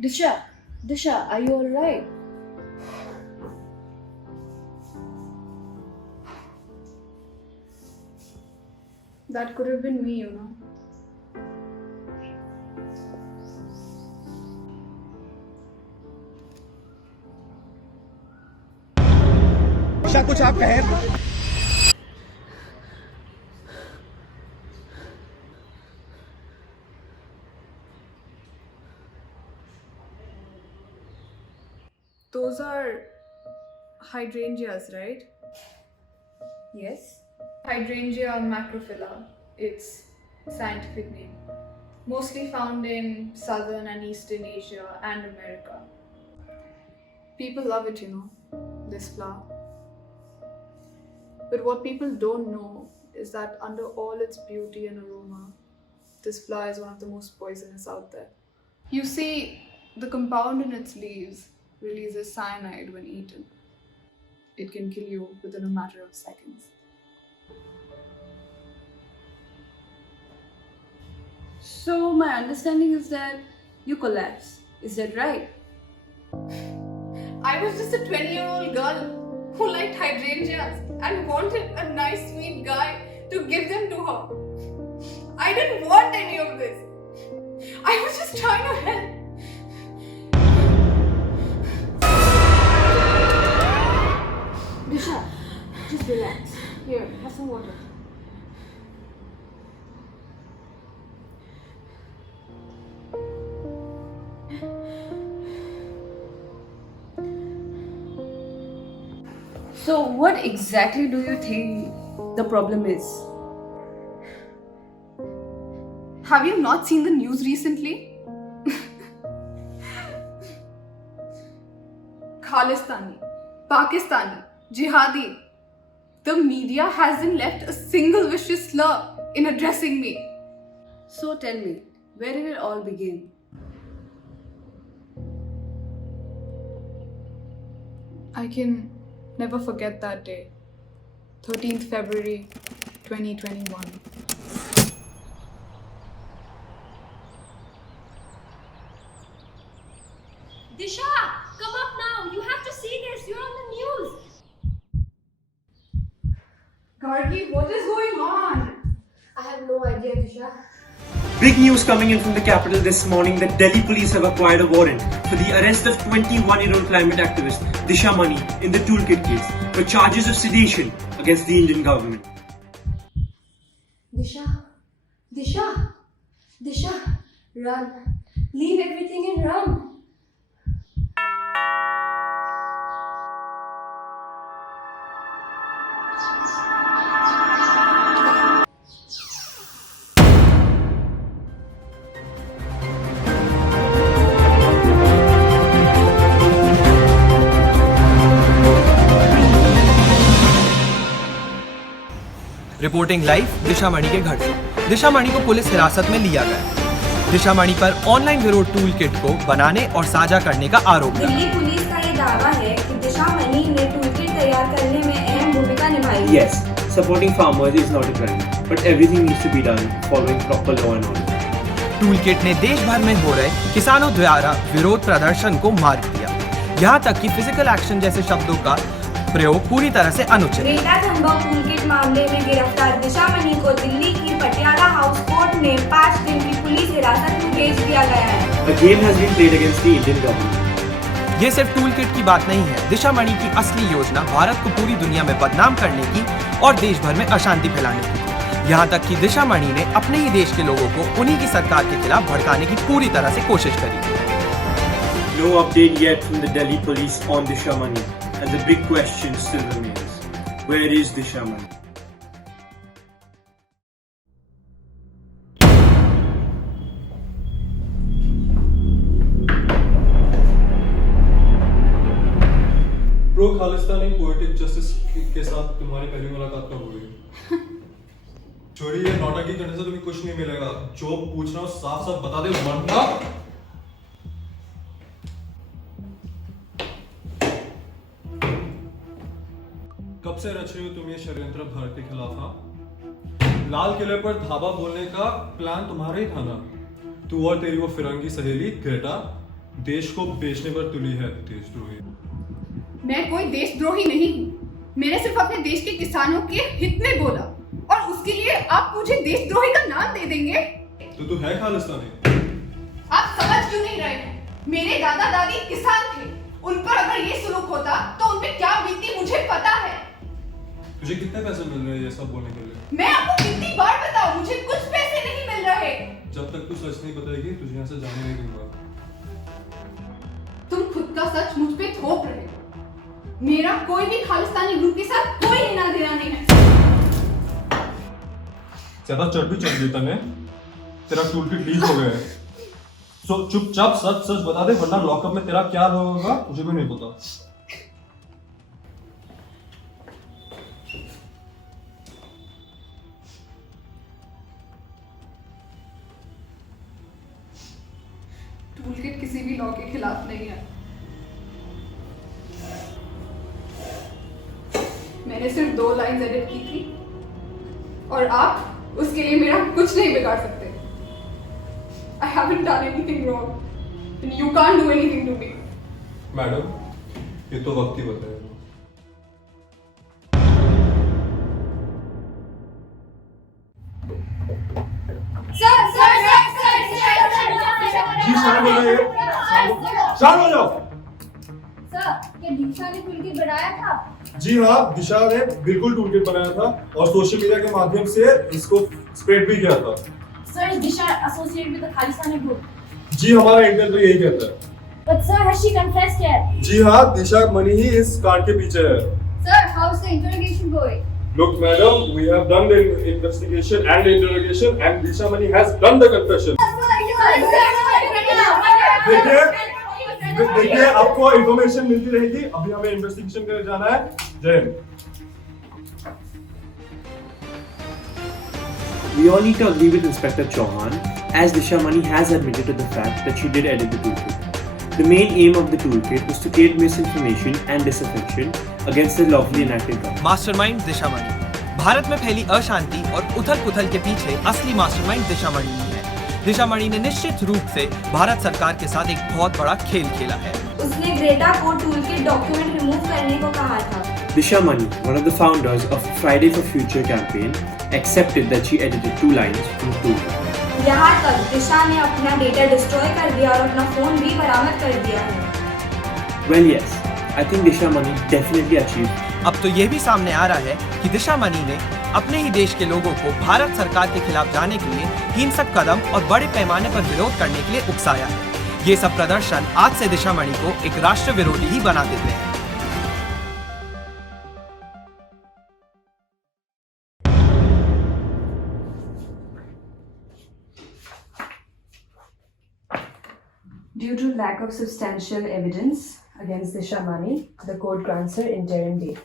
Disha, Disha, are you alright? That could have been me, you know. दिशा कुछ आप कहें? Those are hydrangeas, right? Yes. Hydrangea macrophylla, its scientific name. Mostly found in southern and eastern Asia and America. People love it, you know, this flower. But what people don't know is that under all its beauty and aroma, this flower is one of the most poisonous out there. You see, the compound in its leaves releases cyanide when eaten. It can kill you within a matter of seconds. So my understanding is that you collapse. Is that right? I was just a 20-year-old girl who liked hydrangeas and wanted a nice, sweet guy to give them to her. I didn't want any of this. I was just trying to help. Disha, just relax. Here, have some water. So, what exactly do you think the problem is? Have you not seen the news recently? Khalistani, Pakistani, Jihadi. The media hasn't left a single vicious slur in addressing me. So, tell me, where did it all begin? I can never forget that day. 13th February 2021. Disha, come up now. You have to see this. You're on the news. Gargi, what is going on? I have no idea, Disha. Big news coming in from the capital this morning that Delhi police have acquired a warrant for the arrest of 21-year-old climate activist Disha Mani in the Toolkit case for charges of sedition against the Indian government. Disha, Disha, Disha, run. Leave everything and run. Reporting live Disha Mani के घर से। दिशा मणि को पुलिस हिरासत में लिया गया। दिशा मणि पर ऑनलाइन विरोध टूल किट को बनाने और साझा करने का आरोप है। दिल्ली पुलिस का ये दावा है कि दिशा मणि ने टूलकिट तैयार करने में अहम भूमिका निभाई है। Yes, supporting farmers is not a crime, but everything needs to be done following proper law and order. Tool kit ने देश भर में हो रहे किसानों द्वारा विरोध प्रदर्शन को मार दिया। यहाँ तक कि फिजिकल एक्शन जैसे शब्दों का प्रयोग पूरी तरह से अनुचित। ग्रेटा थनबर्ग टूलकिट मामले में गिरफ्तार दिशा मणि को दिल्ली की पटियाला हाउस कोर्ट ने 5 दिन की पुलिस हिरासत में भेज दिया गया है। A game has been played against the Indian government. ये सिर्फ टूल किट की बात नहीं है। दिशा मणि की असली योजना भारत को पूरी दुनिया में बदनाम करने की और देश भर में अशांति फैलाने की थी। यहाँ तक कि दिशा मणि ने अपने ही देश के लोगों को उन्हीं की सरकार के खिलाफ भड़काने की पूरी तरह से कोशिश करी। No update yet from the Delhi police on Disha Mani, and the big question still remains: where is Disha Mani? Pro Khalistani poetic justice के साथ तुम्हारी पहली मुलाकात कब हुई? छोड़िए, ये नौटंकी करने से तुम्हें कुछ नहीं मिलेगा। जो पूछना हो साफ साफ बता दे, वरना कब से रच रही हो तुम ये षड्यंत्र भारत के खिलाफ? हाँ, लाल किले पर धाबा बोलने का प्लान तुम्हारा ही था ना? तू और तेरी वो फिरंगी सहेली ग्रेटा देश को बेचने पर तुली है देशद्रोही। मैं कोई देशद्रोही नहीं हूँ। मैंने सिर्फ अपने देश के किसानों के हित में बोला और उसके लिए आप मुझे देशद्रोही का नाम दे देंगे? तो तू है खालिस्तानी? आप समझ क्यों नहीं रहे हैं? मेरे दादा दादी किसान थे। उन पर अगर ये सुलूक होता तो उन पे क्या बीती मुझे पता है। तुझे कितने पैसे मिल रहे हैं ये सब बोलने के लिए? मैं आपको कितनी बार बताऊं, मुझे कुछ पैसे नहीं मिल रहे। जब तक तू सच नहीं बताएगी तुझे यहाँ से जाने नहीं दूंगा। तुम खुद का सच मुझ पे थोप रहे हो। मेरा कोई भी खालिस्तानी ग्रुप के साथ कोई लेना देना नहीं है। ज्यादा चर्बी चढ़ गई तने, तेरा टूल किट लीक हो गया है। सो चुपचाप सच सच बता दे, वरना लॉकअप में तेरा क्या होगा मुझे भी नहीं पता। टूलकिट किसी भी लॉ के खिलाफ नहीं है। मैंने सिर्फ 2 लाइंस एडिट की थी और आप उसके लिए मेरा कुछ नहीं बिगाड़ सकते। I haven't done anything wrong and you can't do anything to me. Madam, ये तो वक्त ही बताएगा। जी शांत हो जाइए, शांत हो जाओ। सर, क्या दिशा ने टूलकिट बनाया था? जी हाँ, दिशा ने बिल्कुल टूलकिट बनाया था और सोशल मीडिया के माध्यम से इसको स्प्रेड भी किया था। Sir, is Disha associated with the Khalistani group? जी, हमारा इंटेल तो यही कहता है। But sir, has she confessed yet? जी हाँ, दिशा मनी ही इस कांड के पीछे है। Sir, how's the interrogation going? Look, madam, we have done the investigation and the interrogation, and Disha Mani has done the confession. देखिए, आपको इंफॉर्मेशन मिलती रहेगी। अभी हमें इन्वेस्टिगेशन करने जाना है। जय Hind. We all need to agree with Inspector Chauhan, as Disha Mani has admitted to the fact that she did edit the toolkit. The main aim of the toolkit was to create misinformation and disaffection against the lawfully enacted government. Mastermind Disha Mani. Bharat में फैली अशांति और उथल-पुथल के पीछे असली मास्टरमाइंड दिशा मणि ही है। दिशा मणि ने निश्चित रूप से भारत सरकार के साथ एक बहुत बड़ा खेल खेला है। उसने ग्रेटा को टूलकिट डॉक्यूमेंट रिमूव करने को कहा था। Disha Mani, one of the founders of Friday for Future campaign, accepted that she edited 2 lines from the toolkit. यहाँ तक दिशा ने अपना डेटा डिस्ट्रॉय कर दिया और अपना फोन भी बरामद कर दिया है। Well, yes, I think Disha Mani definitely achieved. अब तो ये भी सामने आ रहा है कि दिशा मणि ने अपने ही देश के लोगों को भारत सरकार के खिलाफ जाने के लिए हिंसक कदम और बड़े पैमाने पर विरोध करने के लिए उकसाया है। ये सब प्रदर्शन आज से दिशा मणि को एक राष्ट्र विरोधी ही बना देते हैं। Due to lack of substantial evidence against Disha Mani, the court grants her interim bail.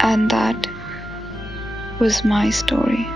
And that was my story.